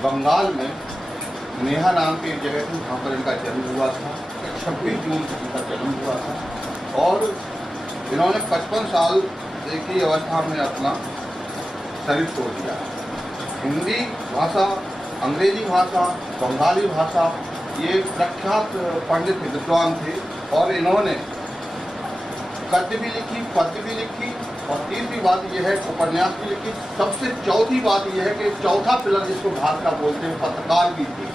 बंगाल में नेहा नाम की एक जगह थी, वहाँ पर इनका जन्म हुआ था। 26 जून को इनका जन्म हुआ था और इन्होंने 55 साल की अवस्था में अपना शरीर छोड़ दिया। हिंदी भाषा, अंग्रेजी भाषा, बंगाली भाषा, ये प्रख्यात पंडित थे, विद्वान थे और इन्होंने गद्य भी लिखी, पद्य भी लिखी और तीसरी बात यह है उपन्यास भी लिखी। सबसे चौथी बात यह है कि चौथा पिलर जिसको भारत का बोलते हैं, पत्रकार भी थे,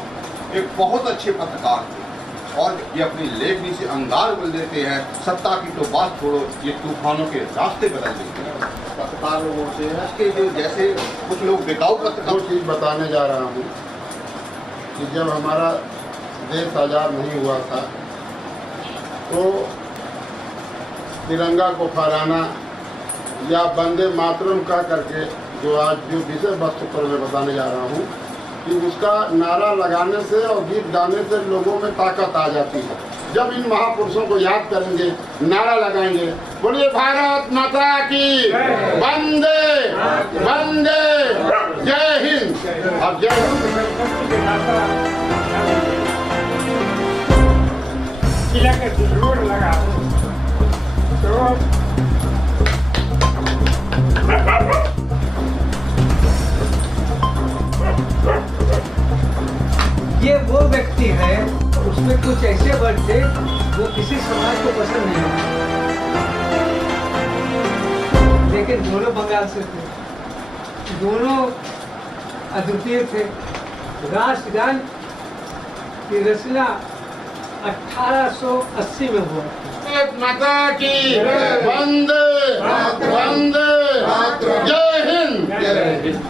एक बहुत अच्छे पत्रकार थे और ये अपनी लेखनी से अंगार बोल देते हैं। सत्ता की तो बात छोड़ो, ये तूफानों के रास्ते बदल देते हैं। पत्रकार लोगों से इसके जो जैसे कुछ लोग बिकाऊ पत्रकार। दो चीज़ बताने जा रहा हूँ कि जब हमारा देश आज़ाद नहीं हुआ था तो तिरंगा को फहराना या वंदे मातरम का करके जो आज जो विषय वस्तु पर मैं बताने जा रहा हूँ कि उसका नारा लगाने से और गीत गाने से लोगों में ताकत आ जाती है। जब इन महापुरुषों को याद करेंगे, नारा लगाएंगे, बोलिए भारत माता की, वंदे वंदे, जय हिंद। अब जय ये वो व्यक्ति है, उसमें कुछ ऐसे वर्ड थे वो किसी समाज को पसंद नहीं आते, लेकिन दोनों बंगाल से थे, दोनों अद्वितीय थे। राष्ट्रगान की रचना 1880 में हुआ। भारत माता की, वंदे वंदे, जय हिंद।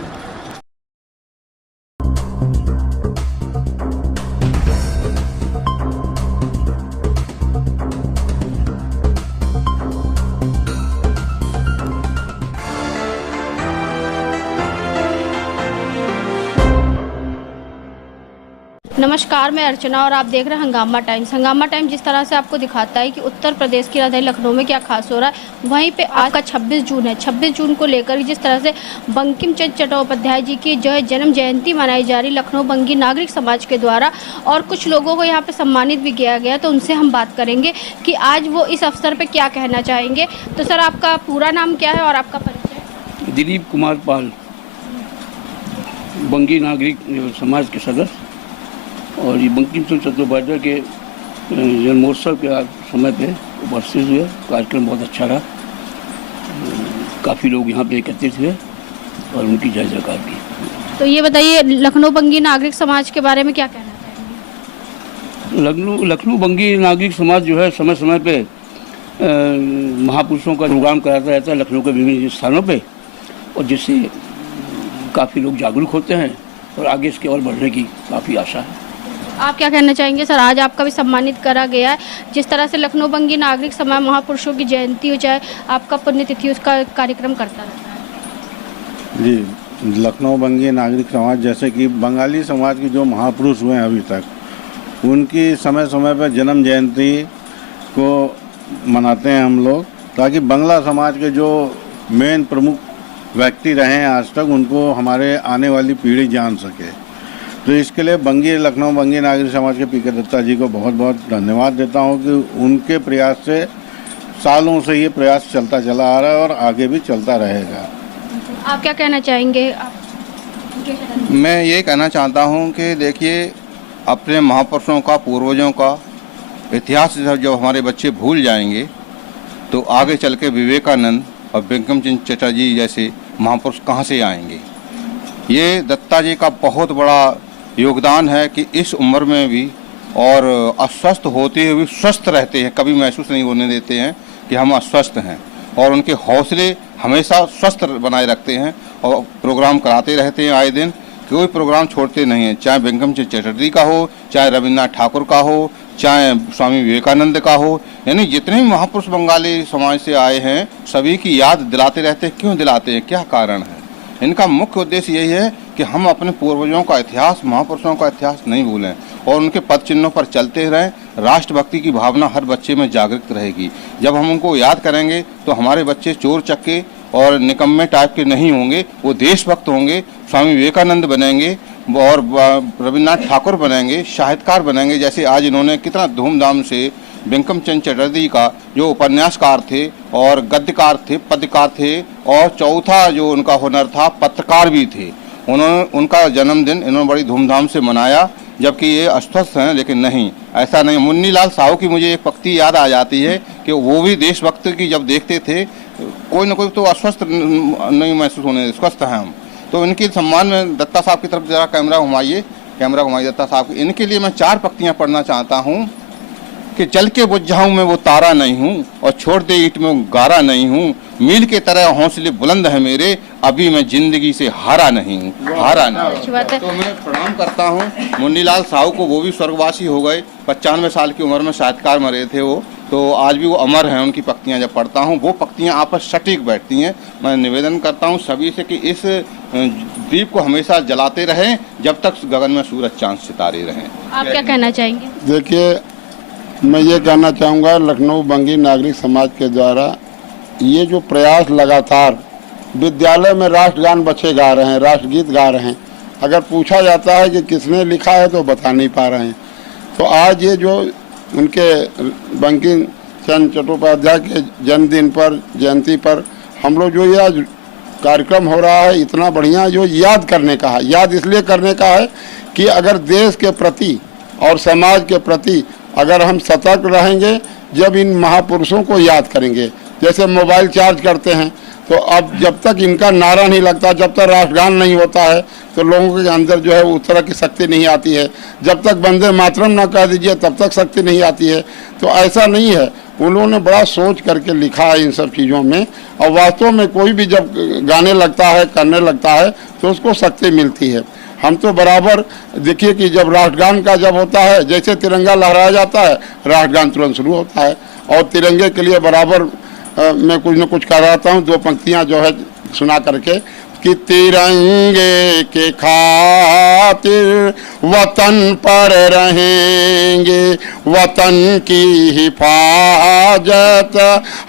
नमस्कार, मैं अर्चना और आप देख रहे हैं हंगामा टाइम्स। हंगामा टाइम्स जिस तरह से आपको दिखाता है कि उत्तर प्रदेश की राजधानी लखनऊ में क्या खास हो रहा है, वहीं पे आज का 26 जून है। 26 जून को लेकर जिस तरह से बंकिम चंद्र चट्टोपाध्याय जी की जो है जन्म जयंती मनाई जा रही लखनऊ बंगी नागरिक समाज के द्वारा, और कुछ लोगों को यहाँ पे सम्मानित भी किया गया, तो उनसे हम बात करेंगे कि आज वो इस अवसर पर क्या कहना चाहेंगे। तो सर, आपका पूरा नाम क्या है और आपका परिचय? दिलीप कुमार पाल, बंगी नागरिक समाज के सदस्य। और ये बंकिम चंद्र चट्टोपाध्याय के जन्मोत्सव के समय पे उपस्थित हुए। कार्यक्रम बहुत अच्छा रहा, काफ़ी लोग यहाँ पे एकत्रित हुए और उनकी जय जयकार की। तो ये बताइए, लखनऊ बंगी नागरिक समाज के बारे में क्या कहना चाहेंगे? लखनऊ बंगी नागरिक समाज जो है समय समय पे महापुरुषों का प्रोग्राम कराता रहता है लखनऊ के विभिन्न स्थानों पे, और जिससे काफ़ी लोग जागरूक होते हैं और आगे इसके और बढ़ने की काफ़ी आशा है। आप क्या कहना चाहेंगे सर? आज आपका भी सम्मानित करा गया है, जिस तरह से लखनऊ बंगी नागरिक समाज महापुरुषों की जयंती हो चाहे आपका पुण्यतिथि, उसका कार्यक्रम करता रहता है। जी, लखनऊ बंगी नागरिक समाज जैसे कि बंगाली समाज के जो महापुरुष हुए हैं अभी तक, उनकी समय समय पर जन्म जयंती को मनाते हैं हम लोग, ताकि बंगला समाज के जो मेन प्रमुख व्यक्ति रहे हैं आज तक, उनको हमारे आने वाली पीढ़ी जान सके। तो इसके लिए लखनऊ बंगी नागरिक समाज के पी.के. दत्ता जी को बहुत बहुत धन्यवाद देता हूं कि उनके प्रयास से सालों से ये प्रयास चलता चला आ रहा है और आगे भी चलता रहेगा। आप क्या कहना चाहेंगे? मैं ये कहना चाहता हूँ कि देखिए, अपने महापुरुषों का, पूर्वजों का इतिहास जब हमारे बच्चे भूल जाएंगे तो आगे चल के विवेकानंद और बंकिम चंद्र चटर्जी जैसे महापुरुष कहाँ से आएंगे। ये दत्ता जी का बहुत बड़ा योगदान है कि इस उम्र में भी और अस्वस्थ होते हुए भी स्वस्थ रहते हैं, कभी महसूस नहीं होने देते हैं कि हम अस्वस्थ हैं, और उनके हौसले हमेशा स्वस्थ बनाए रखते हैं और प्रोग्राम कराते रहते हैं आए दिन, कोई प्रोग्राम छोड़ते नहीं हैं, चाहे बंकिम चंद्र चटर्जी का हो, चाहे रविन्द्रनाथ ठाकुर का हो, चाहे स्वामी विवेकानंद का हो, यानी जितने भी महापुरुष बंगाली समाज से आए हैं सभी की याद दिलाते रहते हैं। क्यों दिलाते हैं, क्या कारण है? इनका मुख्य उद्देश्य यही है कि हम अपने पूर्वजों का इतिहास, महापुरुषों का इतिहास नहीं भूलें और उनके पद चिन्हों पर चलते रहें। राष्ट्रभक्ति की भावना हर बच्चे में जागृत रहेगी। जब हम उनको याद करेंगे तो हमारे बच्चे चोर चक्के और निकम्मे टाइप के नहीं होंगे, वो देशभक्त होंगे, स्वामी विवेकानंद बनेंगे, और रविन्द्रनाथ ठाकुर बनेंगे, साहित्यकार बनेंगे। जैसे आज इन्होंने कितना धूमधाम से बंकिम चंद्र चटर्जी का जो उपन्यासकार थे और गद्यकार थे, पद्यकार थे, और चौथा जो उनका हुनर था पत्रकार भी थे। उन्होंने उनका जन्मदिन इन्होंने बड़ी धूमधाम से मनाया, जबकि ये अस्वस्थ हैं। लेकिन नहीं, ऐसा नहीं। मुन्नीलाल साहू की मुझे एक पंक्ति याद आ जाती है कि वो भी देशभक्त की जब देखते थे कोई ना कोई तो अस्वस्थ नहीं महसूस होने, स्वस्थ हैं हम। तो इनके सम्मान में दत्ता साहब की तरफ जरा कैमरा घुमाइए दत्ता साहब की। इनके लिए मैं 4 पंक्तियां पढ़ना चाहता हूँ कि जल के बुझ जाऊं मैं वो तारा नहीं हूँ, और छोड़ दे ईंट में गारा नहीं हूँ, मील के तरह हौसले बुलंद है मेरे, अभी मैं जिंदगी से हारा नहीं हूँ। अच्छी बात है। तो मैं प्रणाम करता हूँ मुन्नीलाल साहू को। वो भी स्वर्गवासी हो गए, 95 साल की उम्र में साहित्यकार मरे थे वो, तो आज भी वो अमर हैं। उनकी पंक्तियाँ जब पढ़ता हूँ वो पंक्तियाँ आपस सटीक बैठती हैं। मैं निवेदन करता हूँ सभी से कि इस दीप को हमेशा जलाते रहें जब तक गगन में सूरज चांद सितारे रहें। आप क्या कहना चाहेंगे? देखिए, मैं ये कहना चाहूँगा लखनऊ बंगी नागरिक समाज के द्वारा ये जो प्रयास लगातार विद्यालय में राष्ट्रगान बच्चे गा रहे हैं, राष्ट्रगीत गा रहे हैं, अगर पूछा जाता है कि किसने लिखा है तो बता नहीं पा रहे हैं। तो आज ये जो उनके बंकिम चंद्र चट्टोपाध्याय के जन्मदिन पर, जयंती पर हम लोग जो ये आज कार्यक्रम हो रहा है इतना बढ़िया, जो याद करने का है, याद इसलिए करने का है कि अगर देश के प्रति और समाज के प्रति अगर हम सतर्क रहेंगे, जब इन महापुरुषों को याद करेंगे, जैसे मोबाइल चार्ज करते हैं, तो अब जब तक इनका नारा नहीं लगता, जब तक राष्ट्रगान नहीं होता है, तो लोगों के अंदर जो है उस तरह की शक्ति नहीं आती है। जब तक वंदे मातरम ना कह दीजिए तब तक शक्ति नहीं आती है। तो ऐसा नहीं है, उन्होंने बड़ा सोच करके लिखा है इन सब चीज़ों में, और वास्तव में कोई भी जब गाने लगता है, करने लगता है, तो उसको शक्ति मिलती है। हम तो बराबर देखिए कि जब राष्ट्रगान का जब होता है, जैसे तिरंगा लहराया जाता है, राष्ट्रगान तुरंत शुरू होता है, और तिरंगे के लिए बराबर मैं कुछ न कुछ कराता हूँ। 2 पंक्तियाँ जो है सुना करके कि तिरंगे के खातिर वतन पर रहेंगे, वतन की हिफाजत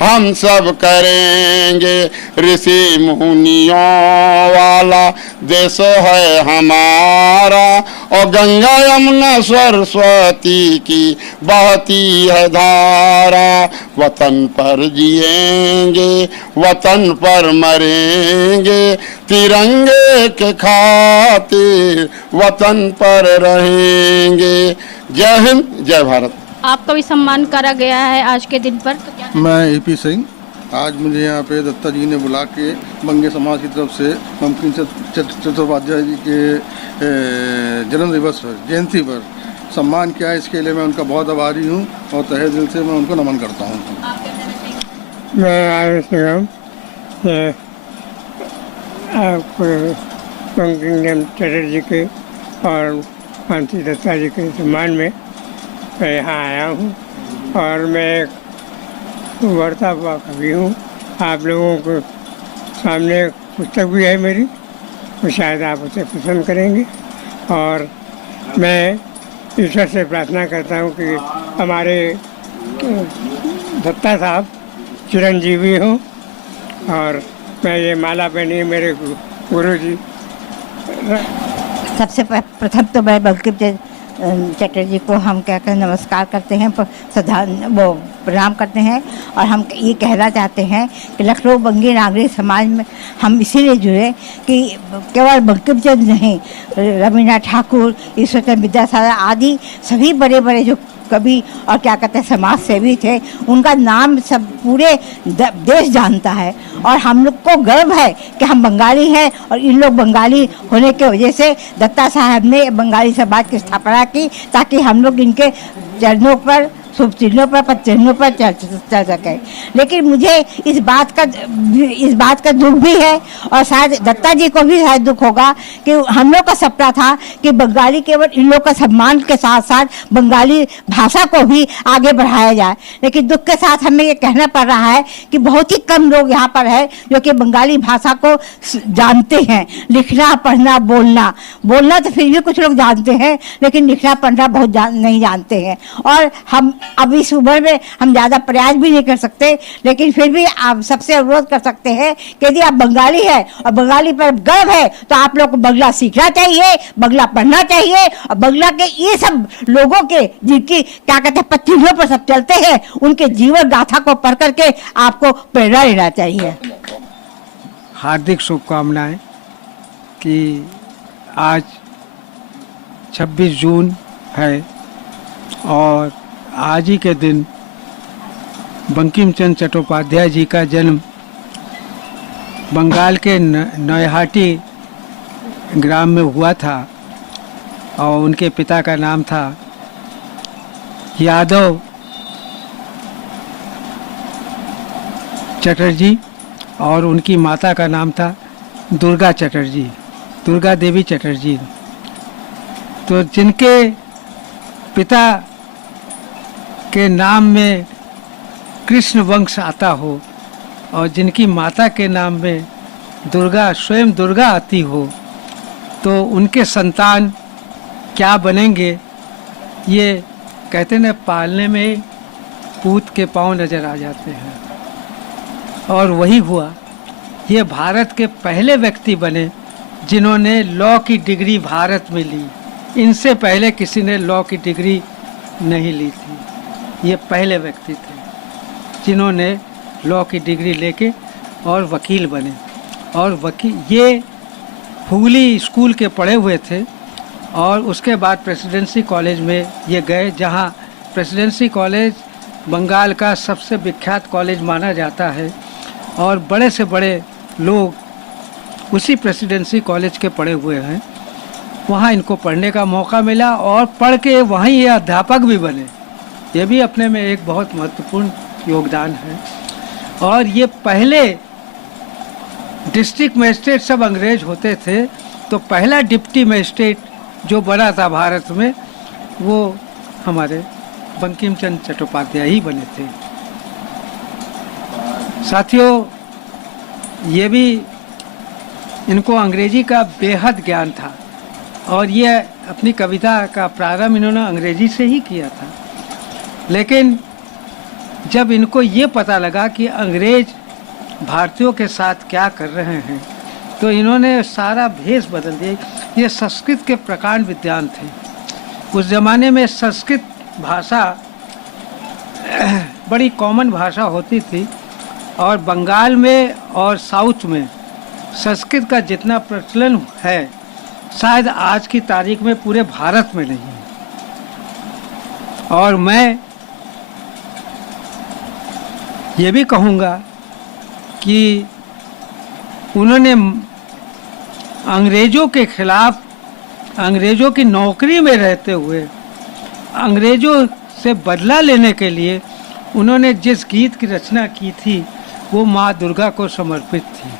हम सब करेंगे, ऋषि मुनियों वाला देश है हमारा, और गंगा यमुना सरस्वती की बहती है धारा, वतन पर जिएंगे वतन पर मरेंगे, तिरंगे के खातिर वतन पर रहेंगे। जय हिंद, जय भारत। आपका भी सम्मान करा गया है आज के दिन पर, तो क्या? मैं एपी सिंह। आज मुझे यहाँ पे दत्ता जी ने बुला के बंगे समाज की तरफ से बंकिम चट्टोपाध्याय जी के जन्म दिवस पर, जयंती पर सम्मान किया है। इसके लिए मैं उनका बहुत आभारी हूँ और तहे दिल से मैं उनको नमन करता हूँ। मैं आयुष निगम आपको बंकिम चटर्जी के और कांति दत्ता जी के सम्मान में मैं यहाँ आया हूँ, और मैं एक वार्ता हुआ कवि हूँ। आप लोगों को सामने एक पुस्तक भी है मेरी, तो शायद आप उसे पसंद करेंगे। और मैं ईश्वर से प्रार्थना करता हूँ कि हमारे दत्ता साहब चिरंजीवी हों, और मैं ये माला पहनी है मेरे गुरु जी। सबसे प्रथम तो मैं बंकिम चटर्जी को हम कहकर नमस्कार करते हैं, वो प्रणाम करते हैं, और हम ये कहना चाहते हैं कि लखनऊ बंगी नागरिक समाज में हम इसीलिए जुड़े कि केवल बंकिम चंद्र नहीं, रविन्द्रनाथ ठाकुर, ईश्वरचंद्र विद्यासागर आदि सभी बड़े बड़े जो कवि और क्या कहते हैं समाज सेवी थे, उनका नाम सब पूरे देश जानता है। और हम लोग को गर्व है कि हम बंगाली हैं, और इन लोग बंगाली होने की वजह से दत्ता साहब ने बंगाली समाज की स्थापना की, ताकि हम लोग इनके चरणों पर, शुभ चिन्हों पर, पदचिन्हों पर चल सके। लेकिन मुझे इस बात का दुख भी है, और शायद दत्ता जी को भी शायद दुख होगा कि हम लोग का सपना था कि बंगाली केवल इन लोग का सम्मान के साथ साथ बंगाली भाषा को भी आगे बढ़ाया जाए। लेकिन दुख के साथ हमें ये कहना पड़ रहा है कि बहुत ही कम लोग यहाँ पर है जो कि बंगाली भाषा को जानते हैं। लिखना, पढ़ना, बोलना तो फिर भी कुछ लोग जानते हैं, लेकिन लिखना पढ़ना बहुत नहीं जानते हैं। और हम अब इस उम्र में हम ज़्यादा प्रयास भी नहीं कर सकते, लेकिन फिर भी आप सबसे अनुरोध कर सकते हैं कि यदि आप बंगाली है और बंगाली पर गर्व है तो आप लोग को बंगला सीखना चाहिए, बंगला पढ़ना चाहिए, और बंगला के ये सब लोगों के जिनकी क्या कहते हैं पत्तियों पर सब चलते हैं, उनके जीवन गाथा को पढ़ करके आपको प्रेरणा लेना चाहिए। हार्दिक शुभकामनाएं कि आज 26 जून है और आज ही के दिन बंकिम चंद्र चट्टोपाध्याय जी का जन्म बंगाल के नौहाटी ग्राम में हुआ था और उनके पिता का नाम था यादव चटर्जी और उनकी माता का नाम था दुर्गा चटर्जी, दुर्गा देवी चटर्जी। तो जिनके पिता के नाम में कृष्ण वंश आता हो और जिनकी माता के नाम में दुर्गा स्वयं दुर्गा आती हो, तो उनके संतान क्या बनेंगे ये कहते न पालने में पूत के पांव नजर आ जाते हैं। और वही हुआ, ये भारत के पहले व्यक्ति बने जिन्होंने लॉ की डिग्री भारत में ली। इनसे पहले किसी ने लॉ की डिग्री नहीं ली थी। ये पहले व्यक्ति थे जिन्होंने लॉ की डिग्री लेके और वकील बने। और वकील ये हुगली स्कूल के पढ़े हुए थे और उसके बाद प्रेसिडेंसी कॉलेज में ये गए, जहाँ प्रेसिडेंसी कॉलेज बंगाल का सबसे विख्यात कॉलेज माना जाता है और बड़े से बड़े लोग उसी प्रेसिडेंसी कॉलेज के पढ़े हुए हैं। वहाँ इनको पढ़ने का मौका मिला और पढ़ के वहीं ये अध्यापक भी बने। ये भी अपने में एक बहुत महत्वपूर्ण योगदान है। और ये पहले डिस्ट्रिक्ट मजिस्ट्रेट सब अंग्रेज होते थे, तो पहला डिप्टी मजिस्ट्रेट जो बना था भारत में वो हमारे बंकिम चंद्र चट्टोपाध्याय ही बने थे। साथियों, ये भी इनको अंग्रेजी का बेहद ज्ञान था और ये अपनी कविता का प्रारंभ इन्होंने अंग्रेजी से ही किया था। लेकिन जब इनको ये पता लगा कि अंग्रेज भारतीयों के साथ क्या कर रहे हैं, तो इन्होंने सारा भेष बदल दिया। ये संस्कृत के प्रकांड विद्वान थे। उस ज़माने में संस्कृत भाषा बड़ी कॉमन भाषा होती थी और बंगाल में और साउथ में संस्कृत का जितना प्रचलन है शायद आज की तारीख में पूरे भारत में नहीं है। और मैं ये भी कहूँगा कि उन्होंने अंग्रेज़ों के खिलाफ, अंग्रेज़ों की नौकरी में रहते हुए अंग्रेज़ों से बदला लेने के लिए उन्होंने जिस गीत की रचना की थी वो माँ दुर्गा को समर्पित थी।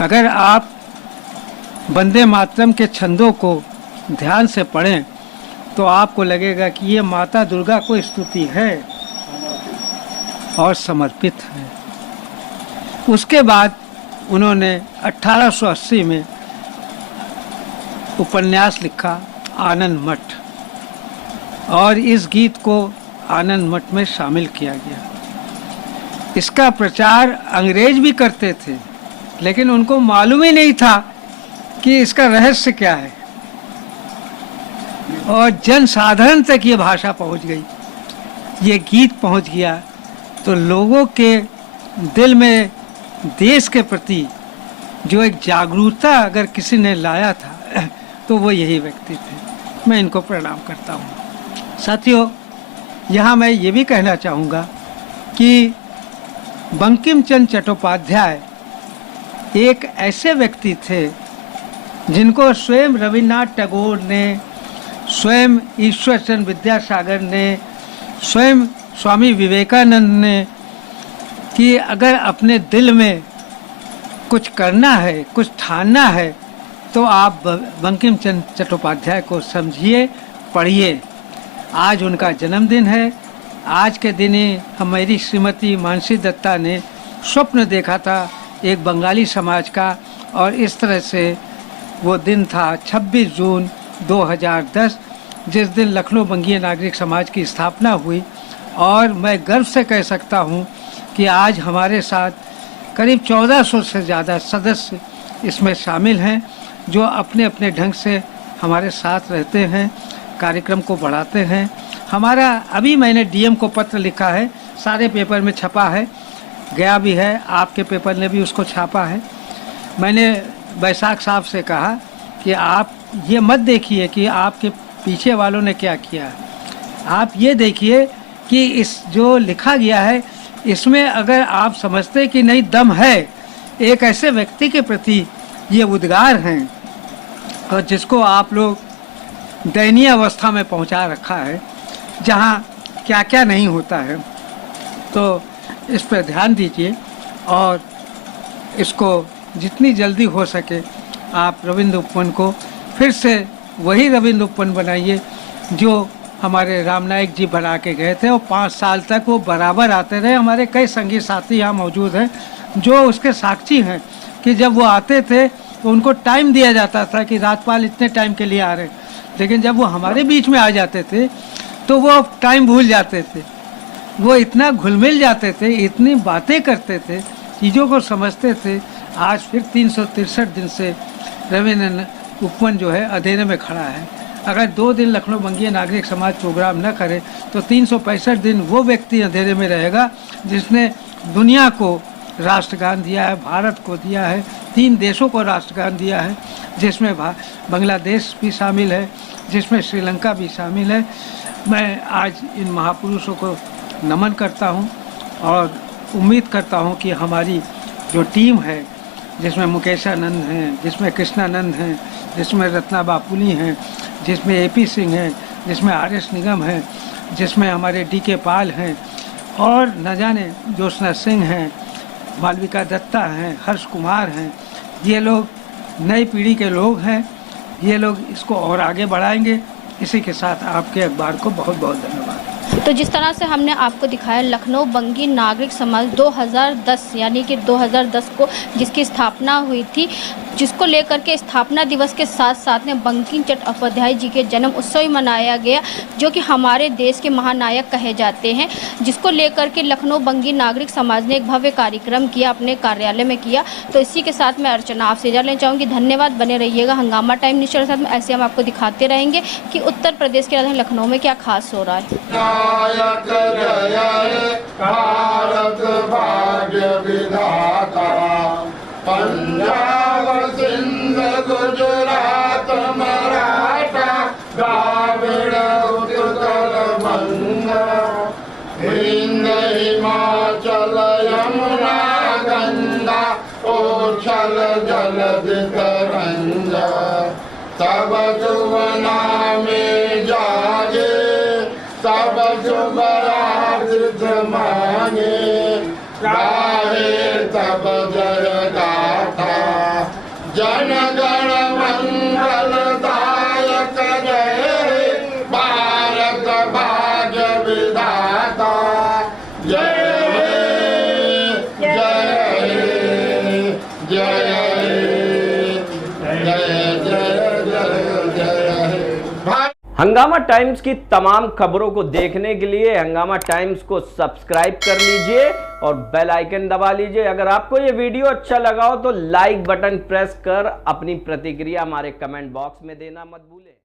अगर आप वंदे मातरम के छंदों को ध्यान से पढ़ें तो आपको लगेगा कि ये माता दुर्गा को स्तुति है और समर्पित है। उसके बाद उन्होंने 1880 में उपन्यास लिखा आनंद मठ और इस गीत को आनंद मठ में शामिल किया गया। इसका प्रचार अंग्रेज भी करते थे, लेकिन उनको मालूम ही नहीं था कि इसका रहस्य क्या है। और जन साधारण तक ये भाषा पहुंच गई, ये गीत पहुंच गया, तो लोगों के दिल में देश के प्रति जो एक जागरूकता अगर किसी ने लाया था तो वो यही व्यक्ति थे। मैं इनको प्रणाम करता हूँ। साथियों, यहाँ मैं ये भी कहना चाहूँगा कि बंकिम चंद्र चट्टोपाध्याय एक ऐसे व्यक्ति थे जिनको स्वयं रविन्द्रनाथ टैगोर ने, स्वयं ईश्वर चंद्र विद्यासागर ने, स्वयं स्वामी विवेकानंद ने कि अगर अपने दिल में कुछ करना है, कुछ ठानना है, तो आप बंकिम चंद्र चट्टोपाध्याय को समझिए, पढ़िए। आज उनका जन्मदिन है। आज के दिन ही हमारी श्रीमती मानसी दत्ता ने स्वप्न देखा था एक बंगाली समाज का, और इस तरह से वो दिन था 26 जून 2010 जिस दिन लखनऊ बंगीय नागरिक समाज की स्थापना हुई, और मैं गर्व से कह सकता हूं कि आज हमारे साथ करीब 1400 से ज़्यादा सदस्य इसमें शामिल हैं, जो अपने अपने ढंग से हमारे साथ रहते हैं, कार्यक्रम को बढ़ाते हैं। हमारा अभी मैंने डीएम को पत्र लिखा है, सारे पेपर में छपा है, गया भी है, आपके पेपर ने भी उसको छापा है। मैंने बैसाख साहब से कहा कि आप ये मत देखिए कि आपके पीछे वालों ने क्या किया, आप ये देखिए कि इस जो लिखा गया है इसमें अगर आप समझते कि नहीं दम है, एक ऐसे व्यक्ति के प्रति ये उद्गार हैं और जिसको आप लोग दयनीय अवस्था में पहुंचा रखा है, जहां क्या क्या नहीं होता है, तो इस पर ध्यान दीजिए और इसको जितनी जल्दी हो सके आप रविंद्र उपवन को फिर से वही रविंद्र उपवन बनाइए जो हमारे रामनायक जी बना के गए थे, और 5 साल तक वो बराबर आते रहे। हमारे कई संगी साथी यहाँ मौजूद हैं जो उसके साक्षी हैं कि जब वो आते थे तो उनको टाइम दिया जाता था कि राजपाल इतने टाइम के लिए आ रहे, लेकिन जब वो हमारे बीच में आ जाते थे तो वो टाइम भूल जाते थे, वो इतना घुल मिल जाते थे, इतनी बातें करते थे, चीज़ों को समझते थे। आज फिर 363 दिन से रविंद्र उपवन जो है अंधेरे में खड़ा है। अगर 2 दिन लखनऊ बंगीय नागरिक समाज प्रोग्राम न करे तो 365 दिन वो व्यक्ति अंधेरे में रहेगा जिसने दुनिया को राष्ट्रगान दिया है, भारत को दिया है, 3 देशों को राष्ट्रगान दिया है, जिसमें बांग्लादेश भी शामिल है, जिसमें श्रीलंका भी शामिल है। मैं आज इन महापुरुषों को नमन करता हूं और उम्मीद करता हूं कि हमारी जो टीम है, जिसमें मुकेशानंद हैं, जिसमें कृष्णानंद हैं, जिसमें रत्ना बापुली हैं, जिसमें एपी सिंह हैं, जिसमें आरएस निगम हैं, जिसमें हमारे डीके पाल हैं, और न जाने ज्योत्सना सिंह हैं, मालविका दत्ता हैं, हर्ष कुमार हैं, ये लोग नई पीढ़ी के लोग हैं। ये लोग इसको और आगे बढ़ाएंगे। इसी के साथ आपके अखबार को बहुत बहुत धन्यवाद। तो जिस तरह से हमने आपको दिखाया लखनऊ बंगी नागरिक समाज 2010 यानी कि 2010 को जिसकी स्थापना हुई थी, जिसको लेकर के स्थापना दिवस के साथ साथ में बंकिम चंद्र उपाध्याय जी के जन्म उत्सव ही मनाया गया, जो कि हमारे देश के महानायक कहे जाते हैं, जिसको लेकर के लखनऊ बंगी नागरिक समाज ने एक भव्य कार्यक्रम किया, अपने कार्यालय में किया। तो इसी के साथ मैं अर्चना आपसे इजाज़त लेना चाहूँगी। धन्यवाद, बने रहिएगा हंगामा टाइम न्यूज़ के साथ में। ऐसे हम आपको दिखाते रहेंगे कि उत्तर प्रदेश के राजधानी लखनऊ में क्या खास हो रहा है। भारत भाग्य विधाता, पंजाब सिंध गुजरात मराठा द्राविड़ उत्कल बंगा, हिंद हिमाचल यमुना गंगा उच्छल जलधि तरंगा, सब जुबना में जागे सब जुबराज मांगे, गाहे तब जय गाथा, जन गण मंगल दायक जय, भारत भाग्य विधाता, जय जय जय जय जय जय। हंगामा टाइम्स की तमाम खबरों को देखने के लिए हंगामा टाइम्स को सब्सक्राइब कर लीजिए और बेल आइकन दबा लीजिए। अगर आपको ये वीडियो अच्छा लगा हो तो लाइक बटन प्रेस कर अपनी प्रतिक्रिया हमारे कमेंट बॉक्स में देना मत भूलें।